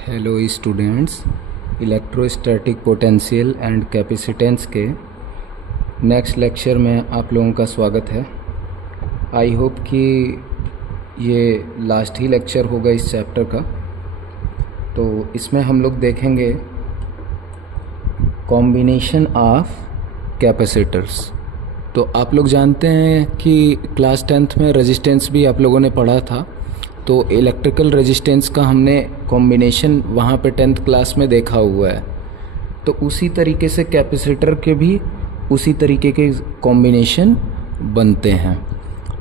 Hello students, electrostatic potential and capacitance के next lecture में आप लोगों का स्वागत है। आई होप कि ये लास्ट ही लेक्चर होगा इस चैप्टर का। तो इसमें हम लोग देखेंगे कॉम्बिनेशन ऑफ कैपेसिटर्स। तो आप लोग जानते हैं कि क्लास 10th में रेजिस्टेंस भी आप लोगों ने पढ़ा था। तो इलेक्ट्रिकल रेजिस्टेंस का हमने कॉम्बिनेशन वहाँ पे 10th क्लास में देखा हुआ है। तो उसी तरीके से कैपेसिटर के भी उसी तरीके के कॉम्बिनेशन बनते हैं।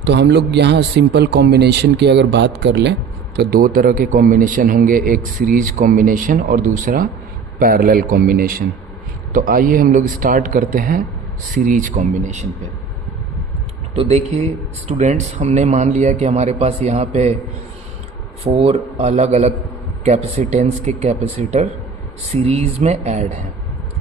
तो हम लोग यहाँ सिंपल कॉम्बिनेशन की अगर बात कर लें तो दो तरह के कॉम्बिनेशन होंगे, एक सीरीज कॉम्बिनेशन और दूसरा पैरेलल कॉम्बिनेशन। तो आइए हम लोग स्टार्ट करते हैं सीरीज कॉम्बिनेशन पे। तो देखिए स्टूडेंट्स, हमने मान लिया कि हमारे पास यहाँ पे 4 अलग अलग कैपेसिटेंस के कैपेसिटर सीरीज़ में ऐड हैं।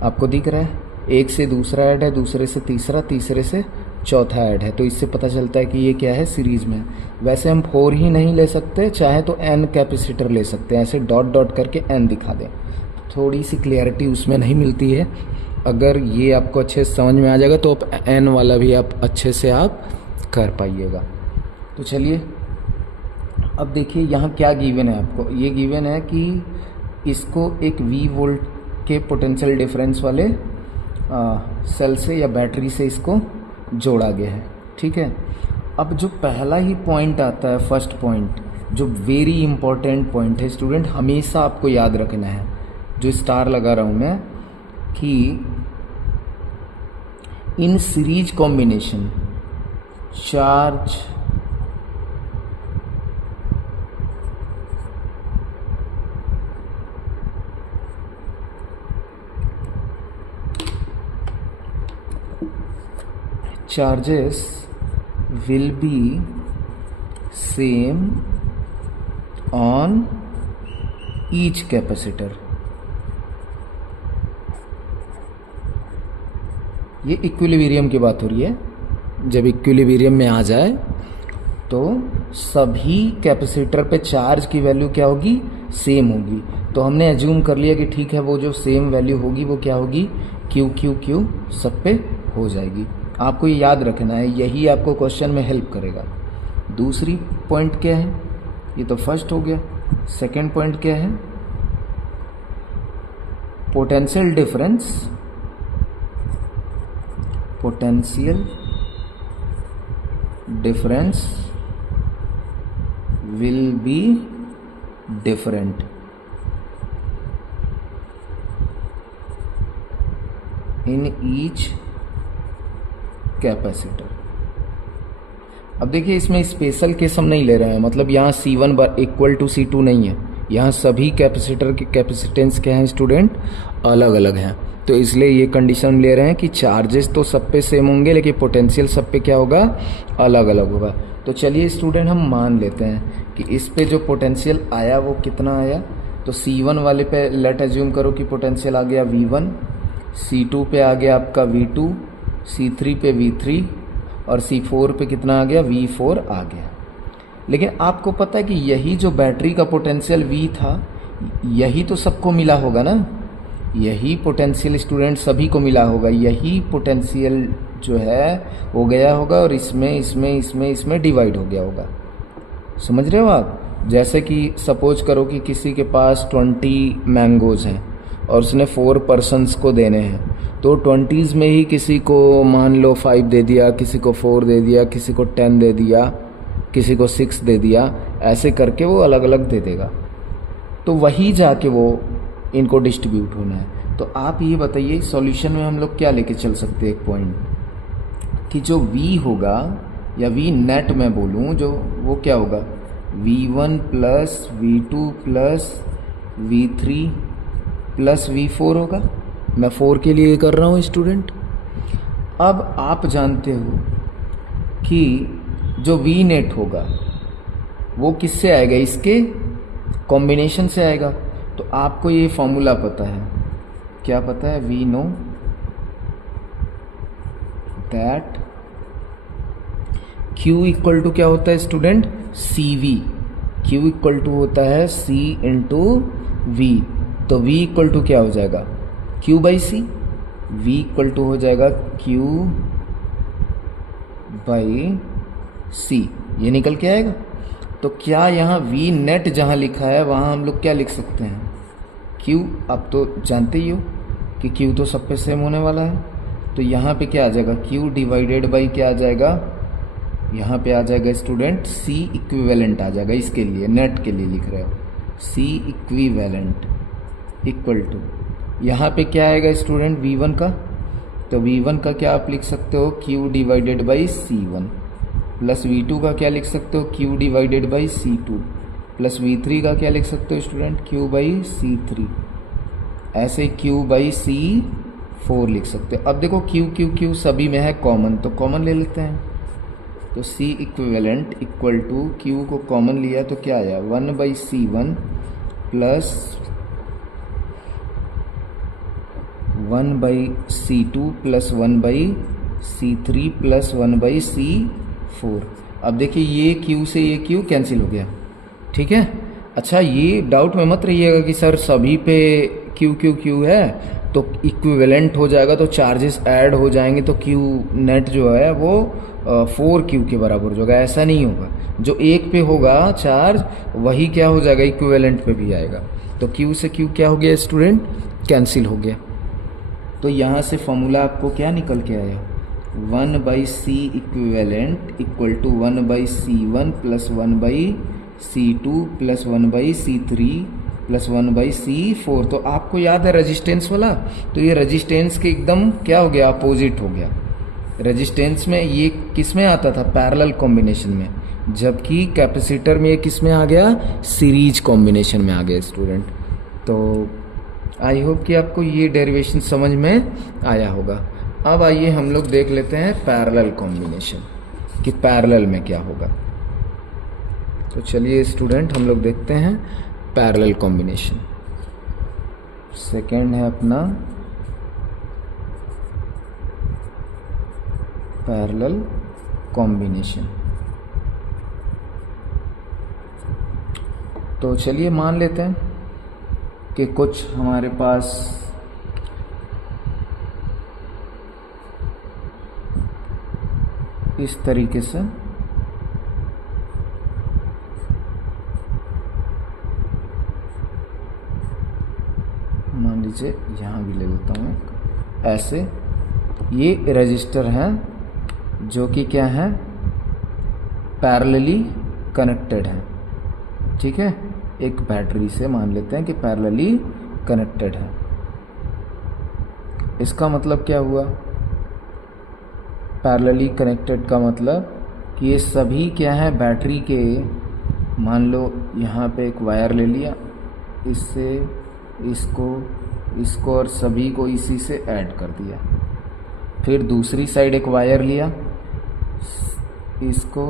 आपको दिख रहा है, एक से दूसरा ऐड है, दूसरे से तीसरा, तीसरे से चौथा ऐड है। तो इससे पता चलता है कि ये क्या है, सीरीज़ में। वैसे हम 4 ही नहीं ले सकते, चाहे तो n कैपेसिटर ले सकते हैं। ऐसे डॉट डॉट करके n दिखा दें, थोड़ी सी क्लियरिटी उसमें नहीं मिलती है। अगर ये आपको अच्छे से समझ में आ जाएगा तो n वाला भी आप अच्छे से आप कर पाइएगा। तो चलिए अब देखिए यहाँ क्या गिवन है आपको। ये गिवन है कि इसको एक V वोल्ट के पोटेंशियल डिफरेंस वाले सेल से या बैटरी से इसको जोड़ा गया है। ठीक है, अब जो पहला ही पॉइंट आता है, फर्स्ट पॉइंट, जो वेरी इंपॉर्टेंट पॉइंट है स्टूडेंट, हमेशा आपको याद रखना है, जो स्टार लगा रहा हूँ मैं, कि in series combination charges will be same on each capacitor। ये इक्विलिब्रियम की बात हो रही है। जब इक्विलिब्रियम में आ जाए तो सभी कैपेसिटर पे चार्ज की वैल्यू क्या होगी, सेम होगी। तो हमने एज्यूम कर लिया कि ठीक है, वो जो सेम वैल्यू होगी वो क्या होगी, क्यू क्यू क्यू सब पे हो जाएगी। आपको ये याद रखना है, यही आपको क्वेश्चन में हेल्प करेगा। दूसरी पॉइंट क्या है, ये तो फर्स्ट हो गया। सेकंड पॉइंट क्या है, potential difference will be different in each capacitor. अब देखिए इसमें स्पेशल केस हम नहीं ले रहे हैं, मतलब यहाँ C1 इक्वल टू C2 नहीं है। यहाँ सभी कैपेसिटर के कैपेसिटेंस क्या हैं स्टूडेंट, अलग अलग हैं। तो इसलिए ये कंडीशन ले रहे हैं कि चार्जेस तो सब पे सेम होंगे लेकिन पोटेंशियल सब पे क्या होगा, अलग अलग होगा। तो चलिए स्टूडेंट हम मान लेते हैं कि इस पे जो पोटेंशियल आया वो कितना आया। तो C1 वाले पे लेट एज्यूम करो कि पोटेंशियल आ गया V1, C2 पे आ गया आपका V2, C3 पे V3 और C4 पे कितना आ गया, V4 आ गया। लेकिन आपको पता है कि यही जो बैटरी का पोटेंशियल V था, यही तो सबको मिला होगा ना। यही पोटेंशियल स्टूडेंट सभी को मिला होगा। यही पोटेंशियल जो है हो गया होगा और इसमें डिवाइड हो गया होगा। समझ रहे हो आप। जैसे कि सपोज करो कि किसी के पास 20 मैंगोज हैं और उसने 4 पर्सन्स को देने हैं। तो 20s में ही किसी को मान लो 5 दे दिया, किसी को 4 दे दिया, किसी को 10 दे दिया, किसी को 6 दे दिया। ऐसे करके वो अलग अलग दे देगा। तो वही जाके वो इनको डिस्ट्रीब्यूट होना है। तो आप ये बताइए सॉल्यूशन में हम लोग क्या लेके चल सकते हैं, एक पॉइंट कि जो V होगा या V नेट में बोलूँ, जो वो क्या होगा, V1 plus V2 plus V3 plus V4 होगा। मैं 4 के लिए कर रहा हूँ स्टूडेंट। अब आप जानते हो कि जो V नेट होगा वो किससे आएगा, इसके कॉम्बिनेशन से आएगा। तो आपको ये फॉर्मूला पता है, क्या पता है, we know that Q equal to क्या होता है student, CV। Q equal to होता है C इंटू V, तो V इक्वल टू क्या हो जाएगा, Q by C. V equal to हो जाएगा Q बाई सी, ये निकल के आएगा। तो क्या यहाँ V नेट जहाँ लिखा है वहाँ हम लोग क्या लिख सकते हैं, Q। आप तो जानते ही हो कि Q तो सब पे सेम होने वाला है, तो यहाँ पे क्या आ जाएगा, Q डिवाइडेड बाई क्या आ जाएगा, यहाँ पे आ जाएगा स्टूडेंट C इक्विवेलेंट आ जाएगा। इसके लिए नेट के लिए लिख रहे हो, C इक्विवेलेंट इक्वल टू, यहाँ पे क्या आएगा स्टूडेंट V1 का, तो V1 का क्या आप लिख सकते हो, Q divided by C1, plus V2 का क्या लिख सकते हो, Q divided by C2, plus V3 का क्या लिख सकते हो स्टूडेंट, Q बाई C3, ऐसे Q बाई C4 लिख सकते हो। अब देखो Q Q Q सभी में है कॉमन, तो कॉमन ले लेते हैं। तो C equivalent equal to, Q को कॉमन लिया तो क्या आया, 1 by C1 plus 1 by C2 plus 1 by C3 plus 1 by C4। अब देखिए ये Q से ये Q कैंसिल हो गया, ठीक है। अच्छा, ये डाउट में मत रहिएगा कि सर सभी पे Q Q Q है तो इक्विवेलेंट हो जाएगा, तो चार्जेस ऐड हो जाएंगे तो Q नेट जो है वो 4Q के बराबर हो जाएगा। ऐसा नहीं होगा, जो एक पे होगा चार्ज वही क्या हो जाएगा, इक्विवेलेंट पे भी आएगा। तो Q से Q क्या हो गया स्टूडेंट, कैंसिल हो गया। तो यहाँ से फॉर्मूला आपको क्या निकल के आया, 1 by C equivalent equal to 1 by C1 plus 1 by C2 plus 1 by C3 plus 1 by C4। तो आपको याद है रेजिस्टेंस वाला, तो ये रेजिस्टेंस के एकदम क्या हो गया, अपोजिट हो गया। रेजिस्टेंस में ये किस में आता था, पैरेलल कॉम्बिनेशन में, जबकि कैपेसिटर में ये किस में आ गया, सीरीज कॉम्बिनेशन में आ गया स्टूडेंट। तो आई होप कि आपको ये डेरिवेशन समझ में आया होगा। अब आइए हम लोग देख लेते हैं पैरेलल कॉम्बिनेशन कि पैरेलल में क्या होगा। तो चलिए स्टूडेंट हम लोग देखते हैं पैरेलल कॉम्बिनेशन। सेकंड है अपना पैरेलल कॉम्बिनेशन। तो चलिए मान लेते हैं कि कुछ हमारे पास इस तरीके से मान लीजिए, यहाँ भी ले लेता हूँ ऐसे, ये रजिस्टर हैं जो कि क्या है, पैरेलली कनेक्टेड है, ठीक है। एक बैटरी से मान लेते हैं कि पैरेलली कनेक्टेड है। इसका मतलब क्या हुआ, पैरेलली कनेक्टेड का मतलब कि ये सभी क्या है, बैटरी के, मान लो यहाँ पे एक वायर ले लिया, इससे इसको और सभी को इसी से ऐड कर दिया। फिर दूसरी साइड एक वायर लिया, इसको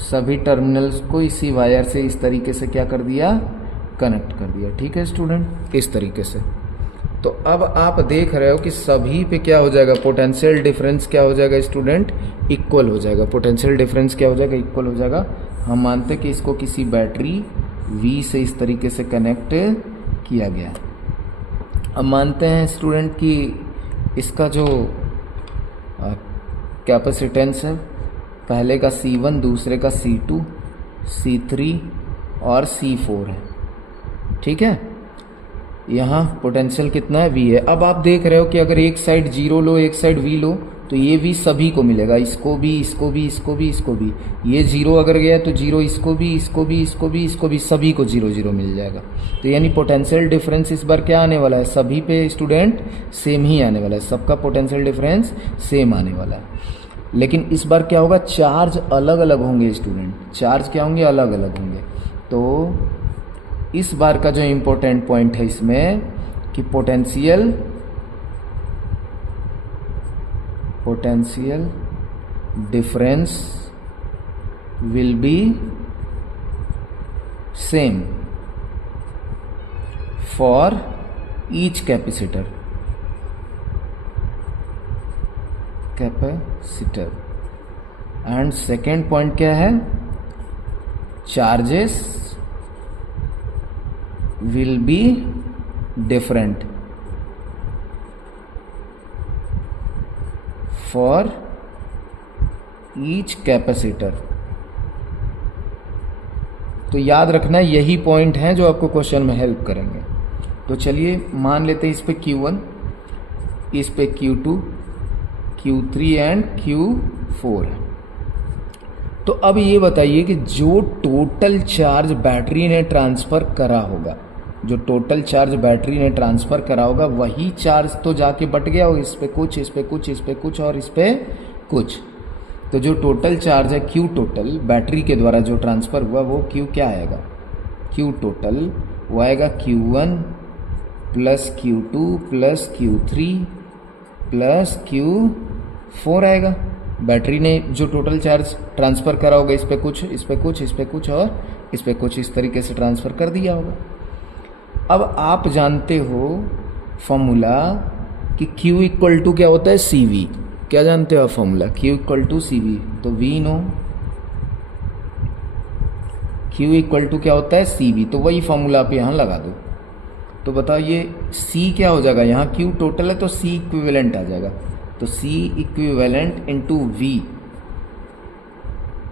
सभी टर्मिनल्स को इसी वायर से इस तरीके से क्या कर दिया, कनेक्ट कर दिया, ठीक है स्टूडेंट, इस तरीके से। तो अब आप देख रहे हो कि सभी पे क्या हो जाएगा, पोटेंशियल डिफरेंस क्या हो जाएगा स्टूडेंट, इक्वल हो जाएगा। पोटेंशियल डिफरेंस क्या हो जाएगा, इक्वल हो जाएगा। हम मानते कि इसको किसी बैटरी V से इस तरीके से कनेक्ट किया गया। अब मानते हैं स्टूडेंट कि इसका जो कैपेसिटेंस है, पहले का C1, दूसरे का C2, C3 और C4 है, ठीक है। यहाँ पोटेंशियल कितना है, V है। अब आप देख रहे हो कि अगर एक साइड 0 लो, एक साइड V लो, तो ये V सभी को मिलेगा, इसको भी, इसको भी, इसको भी, इसको भी। ये 0 अगर गया तो 0 इसको भी, इसको भी, इसको भी, इसको भी, सभी को 0 0 मिल जाएगा। तो यानी पोटेंशियल डिफरेंस इस बार क्या आने वाला है, सभी पे स्टूडेंट सेम ही आने वाला है, सबका पोटेंशियल डिफरेंस सेम आने वाला है। लेकिन इस बार क्या होगा, चार्ज अलग अलग होंगे स्टूडेंट, चार्ज क्या होंगे, अलग अलग होंगे। तो इस बार का जो इम्पोर्टेंट पॉइंट है इसमें कि potential difference will be same for each capacitor and second point क्या है, charges will be different for each capacitor। तो याद रखना यही पॉइंट है जो आपको क्वेश्चन में हेल्प करेंगे। तो चलिए मान लेते हैं इस पे Q1, इस पे Q2, Q3 एंड Q4 है। तो अब ये बताइए कि जो टोटल चार्ज बैटरी ने ट्रांसफ़र करा होगा, जो टोटल चार्ज बैटरी ने ट्रांसफ़र करा होगा वही चार्ज तो जाके बट गया होगा, इस पे कुछ, इस पे कुछ, इस पे कुछ और इस पे कुछ। तो जो टोटल चार्ज है Q टोटल बैटरी के द्वारा जो ट्रांसफ़र हुआ वो Q क्या आएगा, Q टोटल वो आएगा Q1 plus Q2 plus Q3 plus Q4 आएगा। बैटरी ने जो टोटल चार्ज ट्रांसफ़र करा होगा, इस पे कुछ, इस पे कुछ, इस पे कुछ और इस पे कुछ, इस तरीके से ट्रांसफ़र कर दिया होगा। अब आप जानते हो फॉर्मूला कि Q इक्वल टू क्या होता है, CV। क्या जानते हो आप formula, Q equal to CV। तो V नो Q इक्वल टू क्या होता है, CV। तो वही फॉर्मूला आप यहाँ लगा दो। तो बताओ ये C क्या हो जाएगा, यहाँ Q टोटल है तो C इक्विवेलेंट आ जाएगा। तो C equivalent into V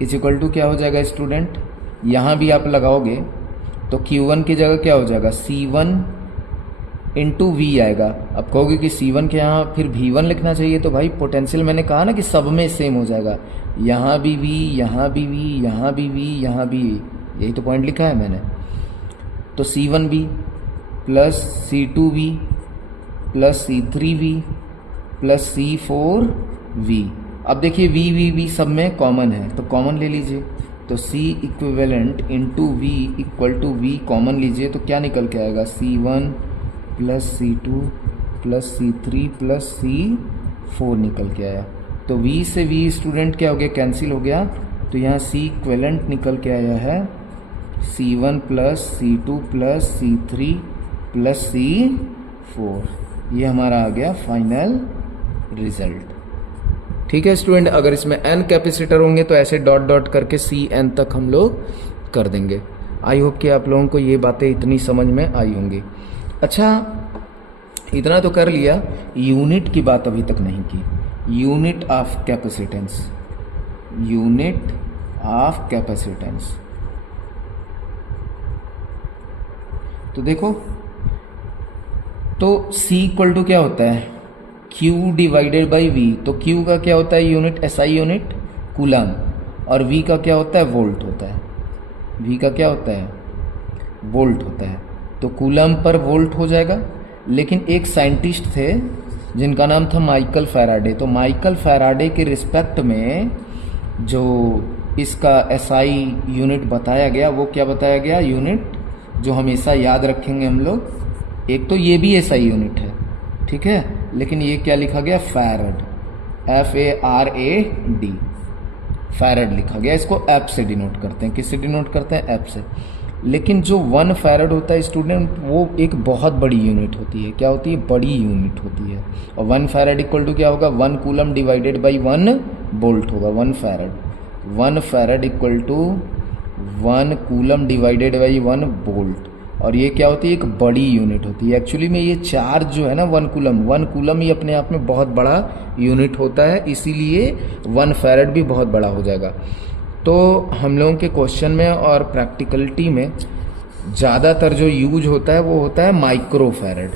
is equal to क्या हो जाएगा स्टूडेंट, यहाँ भी आप लगाओगे तो Q1 की जगह क्या हो जाएगा, C1 इंटू V आएगा। अब कहोगे कि C1 के यहाँ फिर V1 लिखना चाहिए। तो भाई पोटेंशियल मैंने कहा ना कि सब में सेम हो जाएगा, यहाँ भी V, यहाँ भी V, यहाँ भी V, यहाँ भी V, यही तो पॉइंट लिखा है मैंने। तो C1V plus C2V plus C3V plus C4V। अब देखिए V सब में कॉमन है तो कॉमन ले लीजिए। तो C equivalent into V equal to V common लीजिए तो क्या निकल के आएगा, C1 plus C2 plus C3 plus C4 निकल के आया। तो V से V स्टूडेंट क्या हो गया, कैंसिल हो गया। तो यहाँ C इक्विवेलेंट निकल के आया है C1 plus C2 plus C3 plus C4। ये हमारा आ गया फाइनल रिजल्ट। ठीक है स्टूडेंट, अगर इसमें n कैपेसिटर होंगे तो ऐसे डॉट डॉट करके Cn तक हम लोग कर देंगे। आई होप कि आप लोगों को ये बातें इतनी समझ में आई होंगी। अच्छा, इतना तो कर लिया, यूनिट की बात अभी तक नहीं की। Unit of capacitance, unit of capacitance. तो देखो, तो C इक्वल टू क्या होता है, Q डिवाइडेड बाई V। तो Q का क्या होता है यूनिट, SI यूनिट कूलम, और V का क्या होता है, वोल्ट होता है। V का क्या होता है, वोल्ट होता है। तो कूलम पर वोल्ट हो जाएगा। लेकिन एक साइंटिस्ट थे जिनका नाम था माइकल फैराडे। तो माइकल फैराडे के रिस्पेक्ट में जो इसका SI यूनिट बताया गया वो क्या बताया गया, यूनिट जो हमेशा याद रखेंगे हम लोग। एक तो ये भी SI यूनिट है, ठीक है, लेकिन ये क्या लिखा गया, फैरड, FARAD, फैरड लिखा गया। इसको एफ से डिनोट करते हैं। किससे डिनोट करते हैं, एफ से। लेकिन जो 1 फैरड होता है स्टूडेंट, वो एक बहुत बड़ी यूनिट होती है। क्या होती है, बड़ी यूनिट होती है। और 1 फैरड इक्वल टू क्या होगा, 1 कूलम डिवाइडेड बाई 1 वोल्ट होगा। 1 farad, 1 farad equal to 1 coulomb divided by 1 volt. और ये क्या होती है, एक बड़ी यूनिट होती है। एक्चुअली में ये चार्ज जो है ना 1 कूलम ही अपने आप में बहुत बड़ा यूनिट होता है, इसीलिए 1 फैरड भी बहुत बड़ा हो जाएगा। तो हम लोगों के क्वेश्चन में और प्रैक्टिकलिटी में ज़्यादातर जो यूज होता है वो होता है माइक्रो फैरड।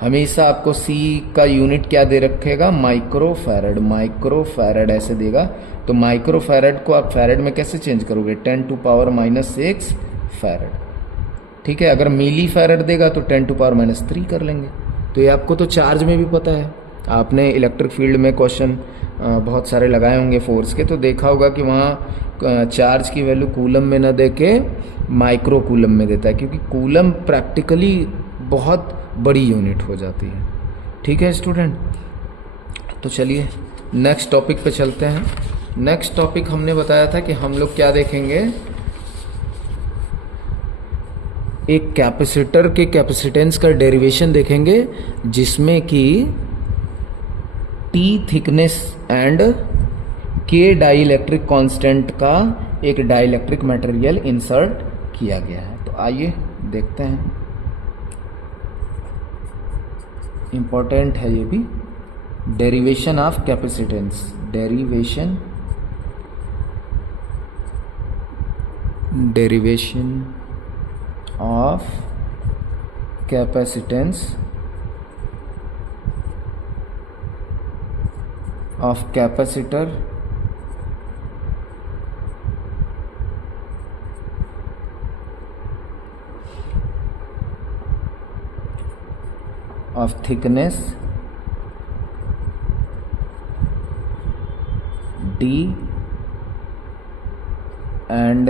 हमेशा आपको C का यूनिट क्या दे रखेगा, माइक्रो फैरड, माइक्रो फैरड ऐसे देगा। तो माइक्रो फैरड को आप फैरड में कैसे चेंज करोगे, 10⁻⁻⁶ फैरड। ठीक है, अगर मिली फैरड देगा तो 10⁻⁻³ कर लेंगे। तो ये आपको तो चार्ज में भी पता है, आपने इलेक्ट्रिक फील्ड में क्वेश्चन बहुत सारे लगाए होंगे फोर्स के, तो देखा होगा कि वहाँ चार्ज की वैल्यू कूलम में न दे के माइक्रो कूलम में देता है, क्योंकि कूलम प्रैक्टिकली बहुत बड़ी यूनिट हो जाती है। ठीक है स्टूडेंट, तो चलिए नेक्स्ट टॉपिक पे चलते हैं। नेक्स्ट टॉपिक हमने बताया था कि हम लोग क्या देखेंगे, एक कैपेसिटर के कैपेसिटेंस का डेरिवेशन देखेंगे, जिसमें कि T thickness and K dielectric constant का एक डाइलेक्ट्रिक मटेरियल इंसर्ट किया गया है। तो आइए देखते हैं। इंपॉर्टेंट है ये भी, derivation of capacitance, derivation of capacitance of capacitor of thickness D and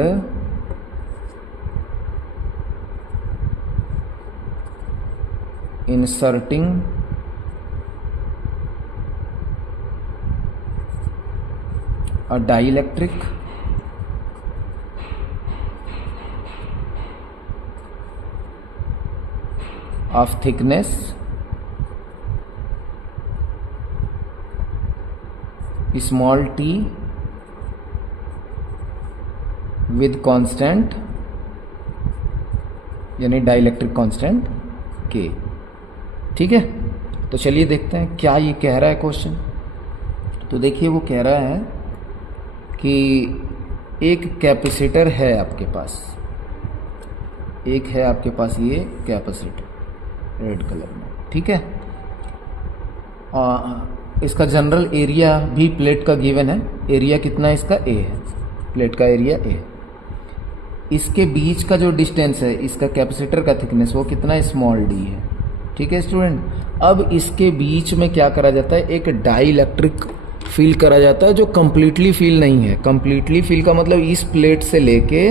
inserting a dielectric of thickness small t with constant यानी डाइलेक्ट्रिक कांस्टेंट k। ठीक है, तो चलिए देखते हैं क्या ये कह रहा है क्वेश्चन। तो देखिए वो कह रहा है कि एक कैपेसिटर है आपके पास, एक है आपके पास ये कैपेसिटर रेड कलर में। ठीक है, इसका जनरल एरिया भी प्लेट का गिवन है, एरिया कितना है इसका a है, प्लेट का एरिया a। इसके बीच का जो डिस्टेंस है इसका कैपेसिटर का थिकनेस वो कितना है, स्मॉल d है। ठीक है स्टूडेंट, अब इसके बीच में क्या करा जाता है, एक डाइलेक्ट्रिक फील करा जाता है जो कंप्लीटली फील नहीं है। कंप्लीटली फील का मतलब इस प्लेट से लेके,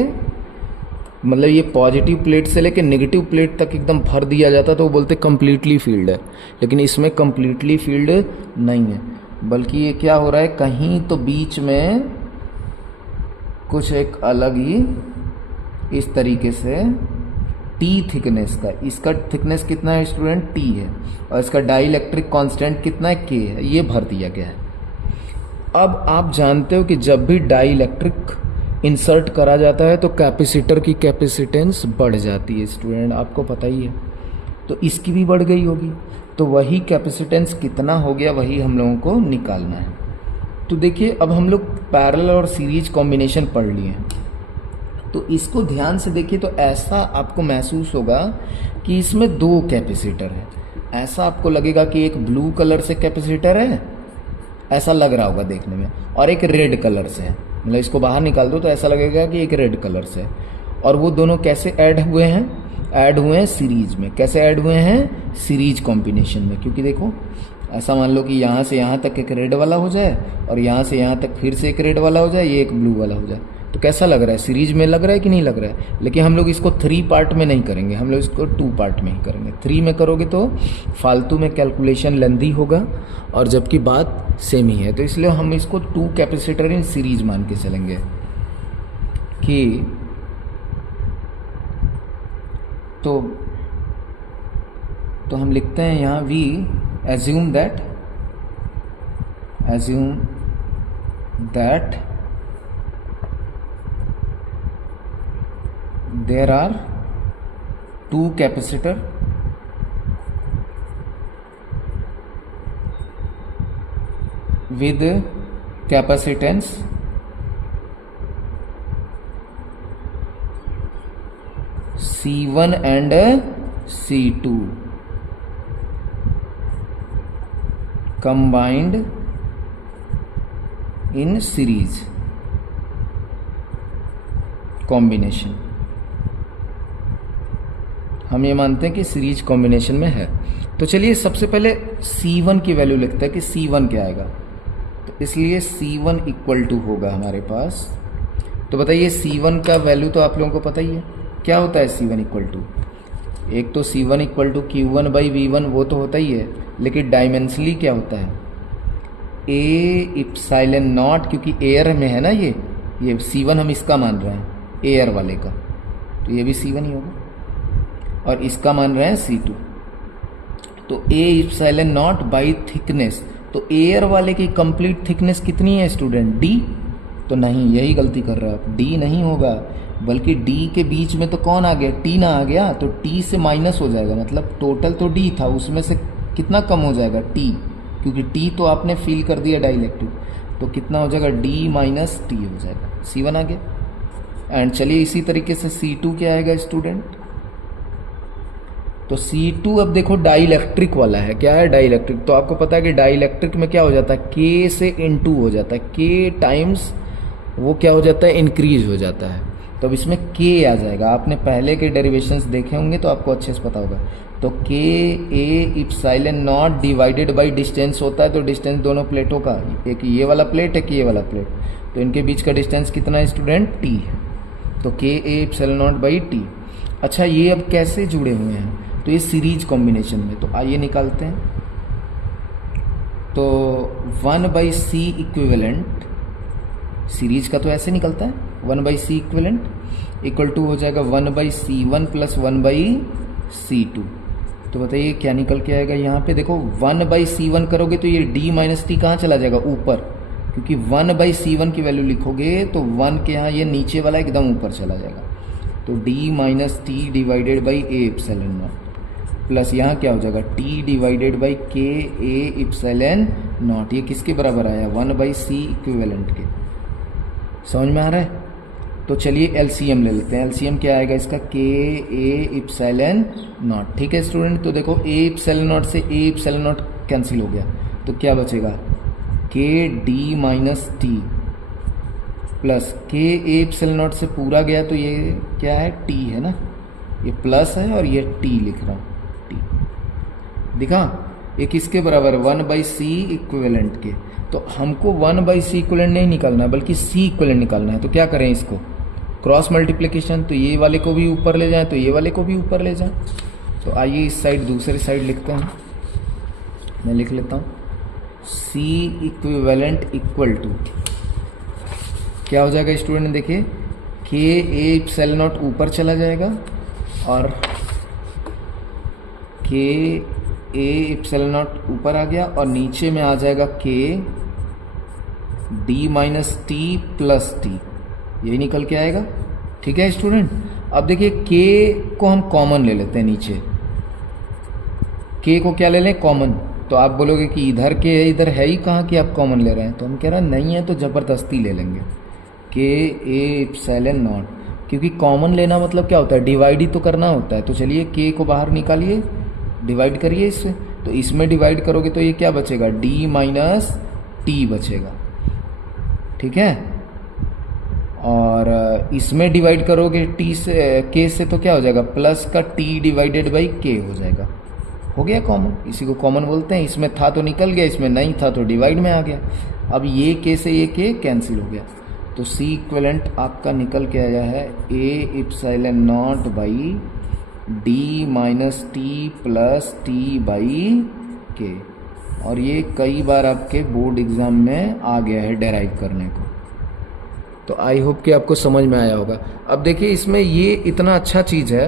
मतलब ये पॉजिटिव प्लेट से लेके नेगेटिव प्लेट तक एकदम भर दिया जाता है तो वो बोलते कंप्लीटली फील्ड है। लेकिन इसमें कंप्लीटली फील्ड नहीं है, बल्कि ये क्या हो रहा है, कहीं तो बीच में कुछ एक अलग ही इस तरीके से टी थिकनेस का, इसका थिकनेस कितना है स्टूडेंट, टी है, और इसका डाइलेक्ट्रिक कांस्टेंट कितना है, के है, ये भर दिया गया है। अब आप जानते हो कि जब भी डाइलेक्ट्रिक इंसर्ट करा जाता है तो कैपेसिटर की कैपेसिटेंस बढ़ जाती है स्टूडेंट, आपको पता ही है। तो इसकी भी बढ़ गई होगी, तो वही कैपेसिटेंस कितना हो गया वही हम लोगों को निकालना है। तो देखिए अब हम लोग पैरेलल और सीरीज कॉम्बिनेशन पढ़ लिए हैं, तो इसको ध्यान से देखिए तो ऐसा आपको महसूस होगा कि इसमें दो कैपेसिटर है। ऐसा आपको लगेगा कि एक ब्लू कलर से कैपेसिटर है, ऐसा लग रहा होगा देखने में, और एक रेड कलर से है। मतलब इसको बाहर निकाल दो तो ऐसा लगेगा कि एक रेड कलर से है। और वो दोनों कैसे ऐड हुए हैं, ऐड हुए हैं सीरीज में। कैसे ऐड हुए हैं, सीरीज कॉम्बिनेशन में। क्योंकि देखो ऐसा मान लो कि यहाँ से यहाँ तक एक रेड वाला हो जाए और यहाँ से यहाँ तक फिर से एक रेड वाला हो जाए, ये एक ब्लू वाला हो जाए, तो कैसा लग रहा है, सीरीज में लग रहा है कि नहीं लग रहा है। लेकिन हम लोग इसको 3 पार्ट में नहीं करेंगे, हम लोग इसको 2 पार्ट में ही करेंगे। 3 में करोगे तो फालतू में कैलकुलेशन लेंदी होगा, और जबकि बात सेम ही है। तो इसलिए हम इसको 2 कैपेसिटर इन सीरीज मान के चलेंगे कि तो हम लिखते हैं यहाँ we assume that there are 2 capacitor with capacitance C1 and C2 combined in series combination। हम ये मानते हैं कि सीरीज कॉम्बिनेशन में है। तो चलिए सबसे पहले C1 की वैल्यू लिखते हैं कि C1 क्या आएगा। तो इसलिए C1 इक्वल टू होगा हमारे पास, तो बताइए C1 का वैल्यू तो आप लोगों को पता ही है, क्या होता है C1 इक्वल टू, एक तो C1 इक्वल टू Q1/V1 वो तो होता ही है, लेकिन डायमेंशनली क्या होता है, A इप्सिलॉन नॉट, क्योंकि एयर में है ना ये C1 हम इसका मान रहे हैं एयर वाले का, तो ये भी C1 ही होगा, और इसका मान रहे हैं C2। तो A epsilon not by thickness, तो एयर वाले की कंप्लीट थिकनेस कितनी है स्टूडेंट, D। तो नहीं, यही गलती कर रहे हो आप, D नहीं होगा, बल्कि D के बीच में तो कौन आ गया, T ना आ गया, तो T से माइनस हो जाएगा, मतलब टोटल तो D था, उसमें से कितना कम हो जाएगा टी, क्योंकि टी तो आपने फील कर दिया डाइलेक्ट्रिक, तो कितना हो जाएगा डी माइनस टी हो जाएगा, C1 आ गया। एंड चलिए इसी तरीके से C2 क्या आएगा स्टूडेंट, तो C2 अब देखो डाइलेक्ट्रिक वाला है, क्या है डाइलेक्ट्रिक, तो आपको पता है कि डाइलेक्ट्रिक में क्या हो जाता है, K से इनटू हो जाता है, K टाइम्स वो क्या हो जाता है, इंक्रीज हो जाता है, तो अब इसमें K आ जाएगा। आपने पहले के डेरिवेशंस देखे होंगे तो आपको अच्छे से पता होगा। तो K A epsilon not divided by distance होता है, तो डिस्टेंस दोनों प्लेटों का, एक ये वाला प्लेट एक ये वाला प्लेट, तो इनके बीच का डिस्टेंस कितना है स्टूडेंट, T है, तो K A epsilon not by T। अच्छा ये अब कैसे जुड़े हुए हैं, तो ये सीरीज कॉम्बिनेशन में, तो आइए निकालते हैं। तो 1/c इक्विवेलेंट, सीरीज का तो ऐसे निकलता है 1/c इक्विवेलेंट इक्वल टू हो जाएगा 1/c1 प्लस 1/c2। तो बताइए क्या निकल के आएगा, यहाँ पे देखो 1/c1 करोगे तो ये d माइनस टी कहाँ चला जाएगा, ऊपर, क्योंकि 1/c1 की वैल्यू लिखोगे तो 1 के यहाँ ये नीचे वाला एकदम ऊपर चला जाएगा, तो d minus T divided by A epsilon not, plus यहाँ क्या हो जाएगा t डिवाइडेड बाई के ए इप्सिलॉन नॉट, ये किसके बराबर आया, 1/c इक्विवेलेंट के। समझ में आ रहा है, तो चलिए एलसीएम ले लेते हैं। एलसीएम क्या आएगा इसका, के ए इप्सिलॉन नॉट। ठीक है स्टूडेंट, तो देखो ए इप्सिलॉन नॉट से ए इप्सिलॉन नॉट कैंसिल हो गया, तो क्या बचेगा, के डी माइनस टी प्लस के ए इप्सिलॉन नॉट से पूरा गया, तो ये क्या है, टी है ना, ये प्लस है और ये टी लिख रहा हूँ, टी दिखा, ये किसके बराबर है, 1/c इक्विवेलेंट के। तो हमको 1/c इक्विवेलेंट नहीं निकालना है बल्कि c इक्विवेलेंट निकालना है, तो क्या करें इसको, क्रॉस मल्टीप्लिकेशन, तो ये वाले को भी ऊपर ले जाएं तो ये वाले को भी ऊपर ले जाएं। तो आइए इस साइड दूसरी साइड लिखते हैं, मैं लिख लेता हूँ c इक्विवेलेंट इक्वल टू क्या हो जाएगा स्टूडेंट, देखिए के ए इप्सिलॉन नॉट ऊपर चला जाएगा और के ए इप्सिलॉन नॉट ऊपर आ गया और नीचे में आ जाएगा के D minus T plus T, यही निकल के आएगा। ठीक है स्टूडेंट, अब देखिए के को हम कॉमन ले लेते हैं, नीचे के को क्या ले लें, कॉमन। तो आप बोलोगे कि इधर के है, इधर है ही कहाँ कि आप कॉमन ले रहे हैं, तो हम कह रहे हैं नहीं है तो ज़बरदस्ती ले लेंगे के ए इप्सिलॉन नॉट, क्योंकि कॉमन लेना मतलब क्या होता है, डिवाइड ही तो करना होता है। तो चलिए के को बाहर निकालिए, डिवाइड करिए इससे, तो इसमें डिवाइड करोगे तो ये क्या बचेगा, d माइनस टी बचेगा। ठीक है, और इसमें डिवाइड करोगे t से k से, तो क्या हो जाएगा, प्लस का t डिवाइडेड बाई k हो जाएगा, हो गया कॉमन, इसी को कॉमन बोलते हैं। इसमें था तो निकल गया, इसमें नहीं था तो डिवाइड में आ गया। अब ये k से ये k कैंसिल हो गया, तो c इक्विवेलेंट आपका निकल के आया है a epsilon not by D minus T plus T by के, और ये कई बार आपके बोर्ड एग्जाम में आ गया है डेराइव करने को। तो आई होप कि आपको समझ में आया होगा। अब देखिए इसमें ये इतना अच्छा चीज़ है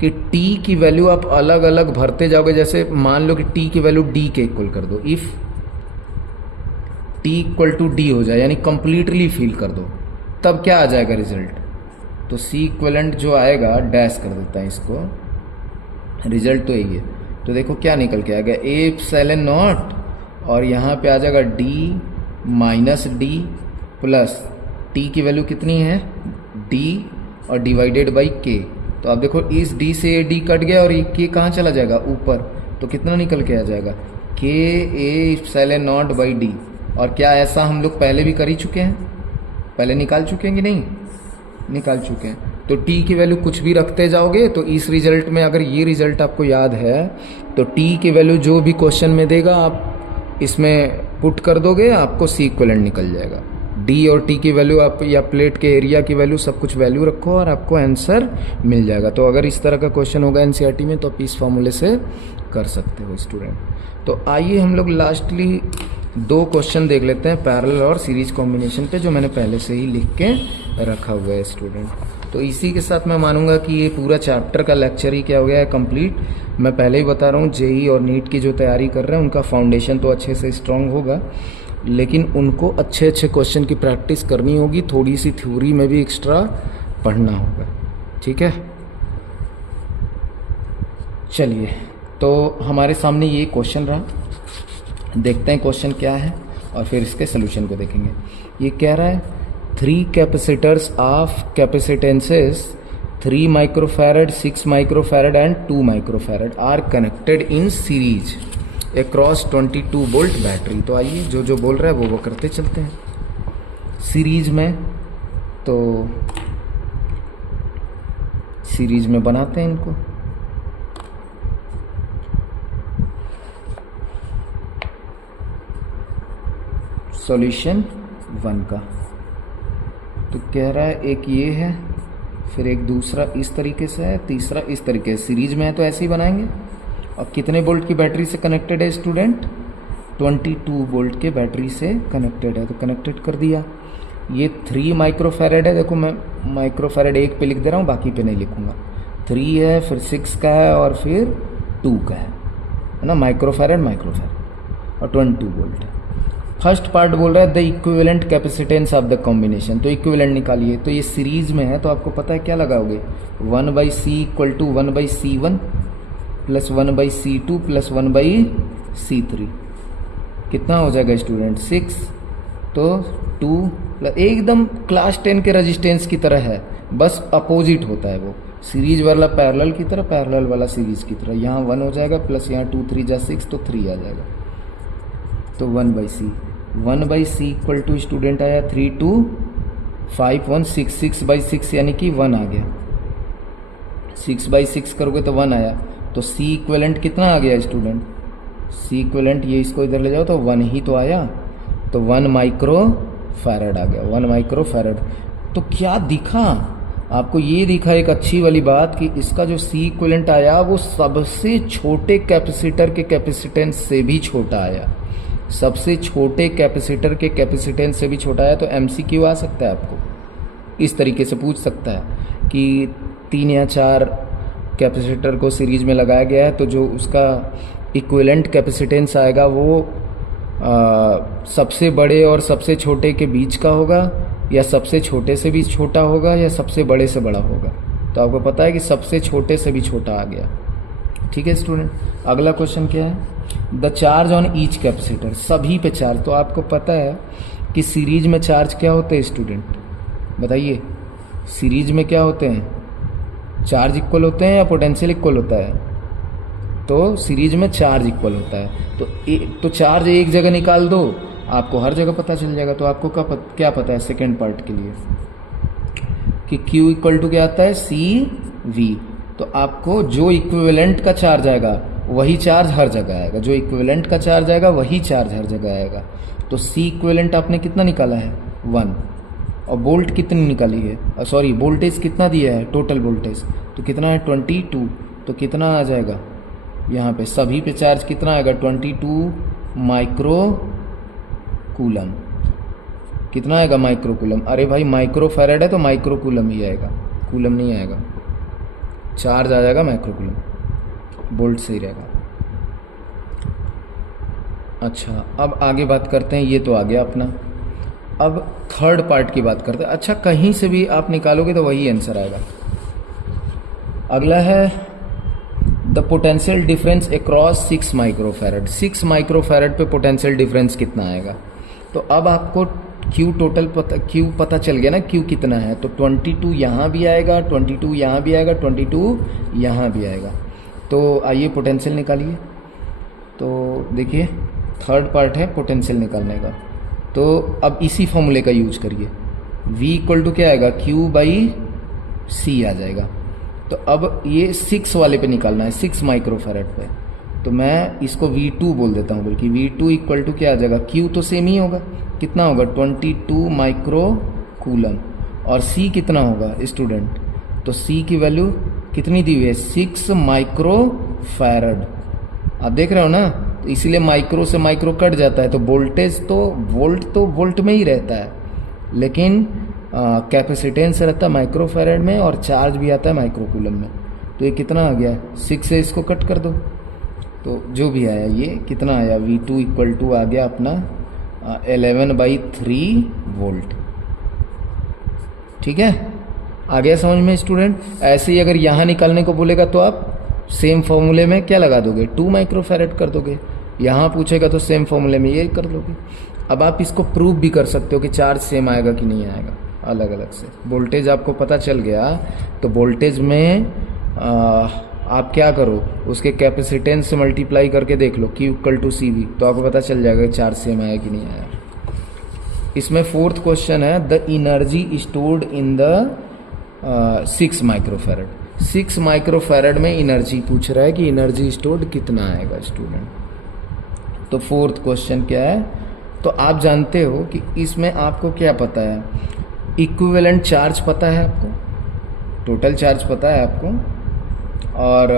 कि t की वैल्यू आप अलग अलग भरते जाओगे, जैसे मान लो कि t की वैल्यू d के इक्वल कर दो, if t equal to d हो जाए, यानी कंप्लीटली फिल कर दो, तब क्या आ जाएगा रिजल्ट, तो c इक्विवेलेंट जो आएगा, डैश कर देता है इसको, रिजल्ट तो यही है। तो देखो क्या निकल के आएगा, a इप्सिलॉन नॉट और यहाँ पे आ जाएगा d minus D plus t की वैल्यू कितनी है, d और डिवाइडेड बाई k। तो अब देखो इस d से ये d कट गया और ये k कहाँ चला जाएगा, ऊपर, तो कितना निकल के आ जाएगा, k a epsilon not by d। और क्या ऐसा हम लोग पहले भी कर ही चुके हैं, पहले निकाल चुके हैं कि नहीं, निकाल चुके हैं। तो t की वैल्यू कुछ भी रखते जाओगे तो इस रिजल्ट में, अगर ये रिजल्ट आपको याद है तो t की वैल्यू जो भी क्वेश्चन में देगा आप इसमें पुट कर दोगे, आपको c इक्विवेलेंट निकल जाएगा। d और t की वैल्यू आप, या प्लेट के एरिया की वैल्यू, सब कुछ वैल्यू रखो और आपको आंसर मिल जाएगा। तो अगर इस तरह का क्वेश्चन होगा एनसीईआरटी में तो आप इस फॉर्मूले से कर सकते हो स्टूडेंट। तो आइए हम लोग लास्टली दो क्वेश्चन देख लेते हैं पैरेलल और सीरीज कॉम्बिनेशन पे, जो मैंने पहले से ही लिख के रखा हुआ है स्टूडेंट। तो इसी के साथ मैं मानूंगा कि ये पूरा चैप्टर का लेक्चर ही क्या हो गया है, कंप्लीट। मैं पहले ही बता रहा हूँ, जेई और नीट की जो तैयारी कर रहे हैं उनका फाउंडेशन तो अच्छे से स्ट्रांग होगा, लेकिन उनको अच्छे अच्छे क्वेश्चन की प्रैक्टिस करनी होगी, थोड़ी सी थ्योरी में भी एक्स्ट्रा पढ़ना होगा। ठीक है, चलिए तो हमारे सामने ये क्वेश्चन रहा, देखते हैं क्वेश्चन क्या है और फिर इसके सोल्यूशन को देखेंगे। ये कह रहा है 3 capacitors of capacitances 3 microfarad, 6 microfarad and 2 microfarad are connected in series across 22 volt battery. तो आइए जो जो बोल रहा है वो करते चलते हैं। सीरीज में, तो सीरीज में बनाते हैं इनको। सॉल्यूशन 1 का तो कह रहा है एक ये है, फिर एक दूसरा इस तरीके से है, तीसरा इस तरीके से। सीरीज में है तो ऐसे ही बनाएंगे। और कितने वोल्ट की बैटरी से कनेक्टेड है स्टूडेंट? 22 वोल्ट के बैटरी से कनेक्टेड है, तो कनेक्टेड कर दिया। ये 3 माइक्रोफैरड है, देखो मैं माइक्रोफैरड 1 पे लिख दे रहा हूँ, बाकी पे नहीं लिखूंगा। 3 है, फिर 6 का है और फिर 2 का है ना, माइक्रोफैरड और 22 वोल्ट है। फर्स्ट पार्ट बोल रहा है the equivalent capacitance of the combination, तो इक्विवेलेंट निकालिए। तो ये सीरीज में है तो आपको पता है क्या लगाओगे, 1/C equal to 1/C1 plus 1/C2 plus 1/C3। कितना हो जाएगा स्टूडेंट? 6। तो 2 प्लस, एकदम क्लास 10 के रेजिस्टेंस की तरह है, बस अपोजिट होता है वो। सीरीज वाला पैरेलल की तरह, पैरेलल वाला सीरीज की तरह। यहाँ 1 हो जाएगा प्लस यहाँ 2 3 जा 6 तो 3 आ जाएगा। तो 1/C, 1/C equal to student आया 3 2 5 1 6, 6/6 यानी कि 1 आ गया। 6/6 करोगे तो 1 आया। तो C इक्विवेलेंट कितना आ गया स्टूडेंट? C इक्विवेलेंट, ये इसको इधर ले जाओ तो 1 ही तो आया, तो 1 माइक्रोफैरड आ गया, 1 माइक्रोफैरड। तो क्या दिखा आपको? ये दिखा एक अच्छी वाली बात कि इसका जो C इक्विवेलेंट आया वो सबसे छोटे कैपेसिटर के कैपेसिटेंस से भी छोटा आया। सबसे छोटे कैपेसिटर के कैपेसिटेंस से भी छोटा है। तो MCQ आ सकता है आपको, इस तरीके से पूछ सकता है कि 3 या 4 कैपेसिटर को सीरीज में लगाया गया है, तो जो उसका इक्विवेलेंट कैपेसिटेंस आएगा वो सबसे बड़े और सबसे छोटे के बीच का होगा, या सबसे छोटे से भी छोटा होगा, या सबसे बड़े से बड़ा होगा। तो आपको पता है कि सबसे छोटे से भी छोटा आ गया। ठीक है स्टूडेंट, अगला क्वेश्चन क्या है? The charge on each capacitor, सभी पे चार्ज। तो आपको पता है कि सीरीज में चार्ज क्या होते हैं स्टूडेंट? बताइए, सीरीज में क्या होते हैं? चार्ज इक्वल होते हैं या पोटेंशियल इक्वल होता है? तो सीरीज में चार्ज इक्वल होता है। तो चार्ज एक जगह निकाल दो, आपको हर जगह पता चल जाएगा। तो आपको क्या पता है सेकेंड पार्ट के लिए कि Q इक्वल टू क्या आता है? CV। तो आपको जो इक्विवेलेंट का चार्ज आएगा वही चार्ज हर जगह आएगा, जो इक्विवेलेंट का चार्ज आएगा वही चार्ज हर जगह आएगा। तो C इक्विवेलेंट आपने कितना निकाला है? 1। और वोल्ट कितनी निकाली है? सॉरी, वोल्टेज कितना दिया है? टोटल वोल्टेज तो कितना है? 22। तो कितना आ जाएगा यहाँ पे? सभी पे चार्ज कितना आएगा? 22 माइक्रो कूलम। कितना आएगा? Micro coulomb. अरे भाई माइक्रो फैरेड है तो माइक्रो कूलम ही आएगा, कूलम नहीं आएगा। चार्ज आ जाएगा माइक्रो कूलम, वोल्ट सही रहेगा। अच्छा, अब आगे बात करते हैं। ये तो आ गया अपना। अब थर्ड पार्ट की बात करते हैं। अच्छा, कहीं से भी आप निकालोगे तो वही आंसर आएगा। अगला है the potential difference across 6 microfarad. 6 microfarad पे पोटेंशियल डिफरेंस कितना आएगा? तो अब आपको Q टोटल पता चल गया ना, Q कितना है। तो 22 यहाँ भी आएगा, 22 यहाँ भी आएगा, 22 यहाँ भी आएगा। तो आइए पोटेंशियल निकालिए। तो देखिए थर्ड पार्ट है पोटेंशियल निकालने का। तो अब इसी फॉर्मूले का यूज करिए। V इक्वल टू क्या आएगा? Q/C आ जाएगा। तो अब ये 6 वाले पे निकालना है, 6 माइक्रोफैरड पे। तो मैं इसको V2 बोल देता हूँ, बल्कि V2 इक्वल टू क्या आ जाएगा? Q तो सेम ही होगा, कितना होगा? 22 माइक्रो कूलम। और C कितना होगा स्टूडेंट? तो C की वैल्यू कितनी दी हुई है? 6 माइक्रो फैरड। आप देख रहे हो ना, तो इसीलिए माइक्रो से माइक्रो कट जाता है। तो वोल्टेज तो वोल्ट में ही रहता है, लेकिन कैपेसिटेंस रहता है माइक्रो फैरड में, और चार्ज भी आता है माइक्रो कूलम में। तो ये कितना आ गया? 6 से इसको कट कर दो, तो जो भी आया ये कितना आया? V2 इक्वल टू आ गया अपना 11/3 वोल्ट। ठीक है, आ गया समझ में स्टूडेंट? ऐसे ही अगर यहाँ निकालने को बोलेगा तो आप सेम फॉर्मूले में क्या लगा दोगे, 2 माइक्रोफैरेड कर दोगे। यहाँ पूछेगा तो सेम फॉर्मूले में ये कर दोगे। अब आप इसको प्रूव भी कर सकते हो कि चार्ज सेम आएगा कि नहीं आएगा, अलग अलग से। वोल्टेज आपको पता चल गया तो वोल्टेज में आप क्या करो, उसके कैपेसिटेंस से मल्टीप्लाई करके देख लो Q = CV, तो आपको पता चल जाएगा कि चार्ज सेम आया कि नहीं आया। इसमें 4th क्वेश्चन है, the energy stored in the 6 microfarad. 6 microfarad में एनर्जी पूछ रहा है कि एनर्जी स्टोर्ड कितना आएगा स्टूडेंट। तो 4th क्वेश्चन क्या है, तो आप जानते हो कि इसमें आपको क्या पता है, इक्विवेलेंट चार्ज पता है आपको, टोटल चार्ज पता है आपको, और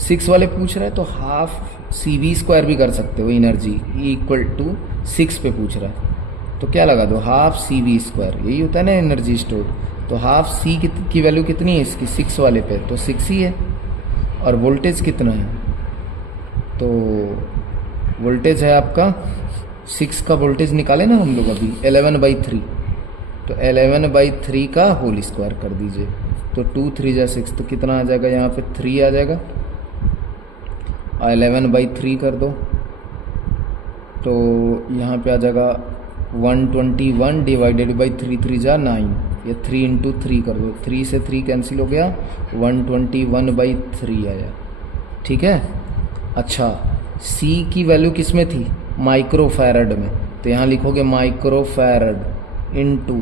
6 वाले पूछ रहे हैं तो हाफ CV² भी कर सकते हो, एनर्जी E = 6 पे पूछ रहा है तो क्या लगा दो, हाफ CV², यही होता है ना एनर्जी स्टोर। तो हाफ C की वैल्यू कितनी है इसकी, 6 वाले पे तो 6 ही है। और वोल्टेज कितना है, तो वोल्टेज है आपका 6 का वोल्टेज निकाले ना हम लोग अभी 11/3, तो 11/3 का होल स्क्वायर कर दीजिए, तो 2 3 जा 6, तो कितना आ जाएगा, यहाँ पे 3 आ जाएगा, 11/3 कर दो तो यहाँ पे आ जाएगा 121 / 3 3 जा 9, ये 3 × 3 कर दो, 3 से 3 कैंसिल हो गया, 121/3 आया। ठीक है। अच्छा, C की वैल्यू किस में थी, माइक्रोफैरड में, तो यहाँ लिखोगे माइक्रोफैरड इनटू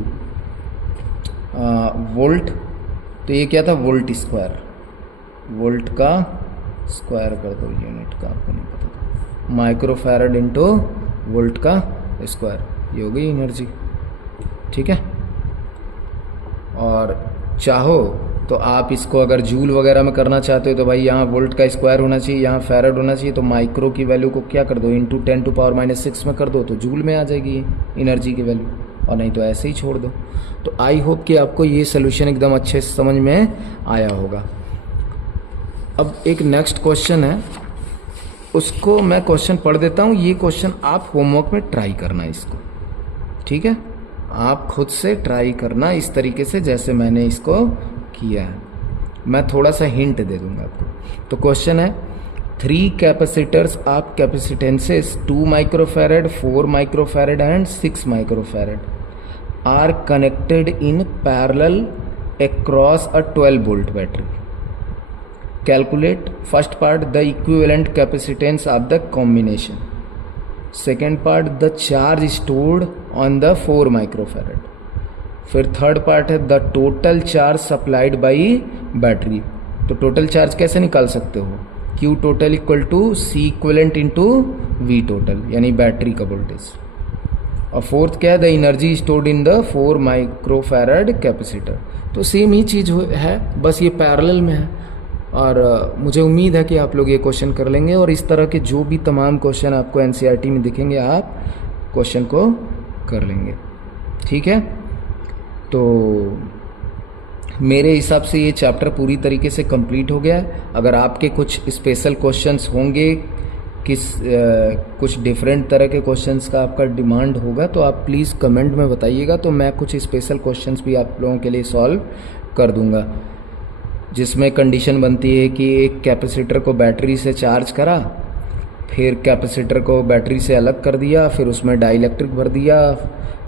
वोल्ट, तो ये क्या था, वोल्ट स्क्वायर, वोल्ट का स्क्वायर कर दो, यूनिट का आपको नहीं पता था, माइक्रोफैरड इनटू वोल्ट का स्क्वायर, ये हो गई एनर्जी। ठीक है। और चाहो तो आप इसको अगर जूल वगैरह में करना चाहते हो तो भाई यहाँ वोल्ट का स्क्वायर होना चाहिए, यहाँ फैरड होना चाहिए, तो माइक्रो की वैल्यू को क्या कर दो, इंटू 10⁻⁻6 में कर दो, तो जूल में आ जाएगी एनर्जी की वैल्यू, और नहीं तो ऐसे ही छोड़ दो। तो आई होप कि आपको ये सोल्यूशन एकदम अच्छे से समझ में आया होगा। अब एक नेक्स्ट क्वेश्चन है, उसको मैं क्वेश्चन पढ़ देता हूँ, ये क्वेश्चन आप होमवर्क में ट्राई करना इसको। ठीक है, आप खुद से ट्राई करना इस तरीके से जैसे मैंने इसको किया है, मैं थोड़ा सा हिंट दे दूंगा आपको। तो क्वेश्चन है, 3 capacitors of capacitances 2 microfarad, 4 microfarad and 6 microfarad are connected in parallel across a 12 volt battery. Calculate first part the equivalent capacitance of the combination, second part the charge stored on the 4 microfarad, फिर third part है the total charge supplied by battery. तो total charge कैसे निकाल सकते हो, Q total = C equivalent into V total, यानी battery का voltage. और फोर्थ क्या है, the energy stored in the 4 microfarad capacitor. तो सेम ही चीज़ है, बस ये पैरेलल में है, और मुझे उम्मीद है कि आप लोग ये क्वेश्चन कर लेंगे, और इस तरह के जो भी तमाम क्वेश्चन आपको NCERT में दिखेंगे आप क्वेश्चन को कर लेंगे। ठीक है, तो मेरे हिसाब से ये चैप्टर पूरी तरीके से कंप्लीट हो गया है। अगर आपके कुछ स्पेशल क्वेश्चंस होंगे, कुछ डिफरेंट तरह के क्वेश्चंस का आपका डिमांड होगा, तो आप प्लीज़ कमेंट में बताइएगा, तो मैं कुछ स्पेशल क्वेश्चंस भी आप लोगों के लिए सॉल्व कर दूंगा, जिसमें कंडीशन बनती है कि एक कैपेसिटर को बैटरी से चार्ज करा, फिर कैपेसिटर को बैटरी से अलग कर दिया, फिर उसमें डाइलेक्ट्रिक भर दिया,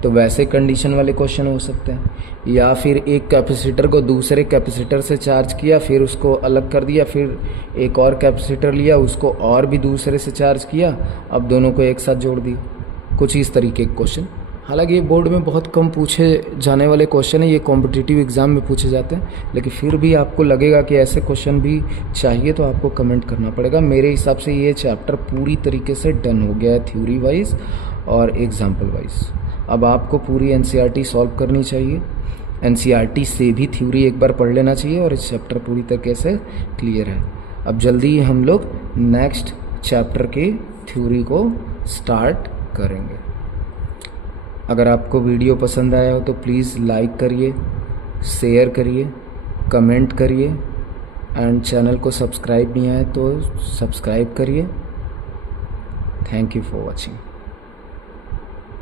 तो वैसे कंडीशन वाले क्वेश्चन हो सकते हैं। या फिर एक कैपेसिटर को दूसरे कैपेसिटर से चार्ज किया, फिर उसको अलग कर दिया, फिर एक और कैपेसिटर लिया, उसको और भी दूसरे से चार्ज किया, अब दोनों को एक साथ जोड़ दिया, कुछ इस तरीके के क्वेश्चन। हालांकि ये बोर्ड में बहुत कम पूछे जाने वाले क्वेश्चन है, ये कॉम्पिटिटिव एग्ज़ाम में पूछे जाते हैं, लेकिन फिर भी आपको लगेगा कि ऐसे क्वेश्चन भी चाहिए तो आपको कमेंट करना पड़ेगा। मेरे हिसाब से ये चैप्टर पूरी तरीके से डन हो गया है, थ्योरी वाइज और एग्जाम्पल वाइज। अब आपको पूरी NCERT सॉल्व करनी चाहिए, NCERT से भी थ्योरी एक बार पढ़ लेना चाहिए, और इस चैप्टर पूरी तरीके से क्लियर है। अब जल्दी ही हम लोग नेक्स्ट चैप्टर के थ्योरी को स्टार्ट करेंगे। अगर आपको वीडियो पसंद आया हो तो प्लीज़ लाइक करिए, शेयर करिए, कमेंट करिए, एंड चैनल को सब्सक्राइब नहीं आए तो सब्सक्राइब करिए। Thank you for watching.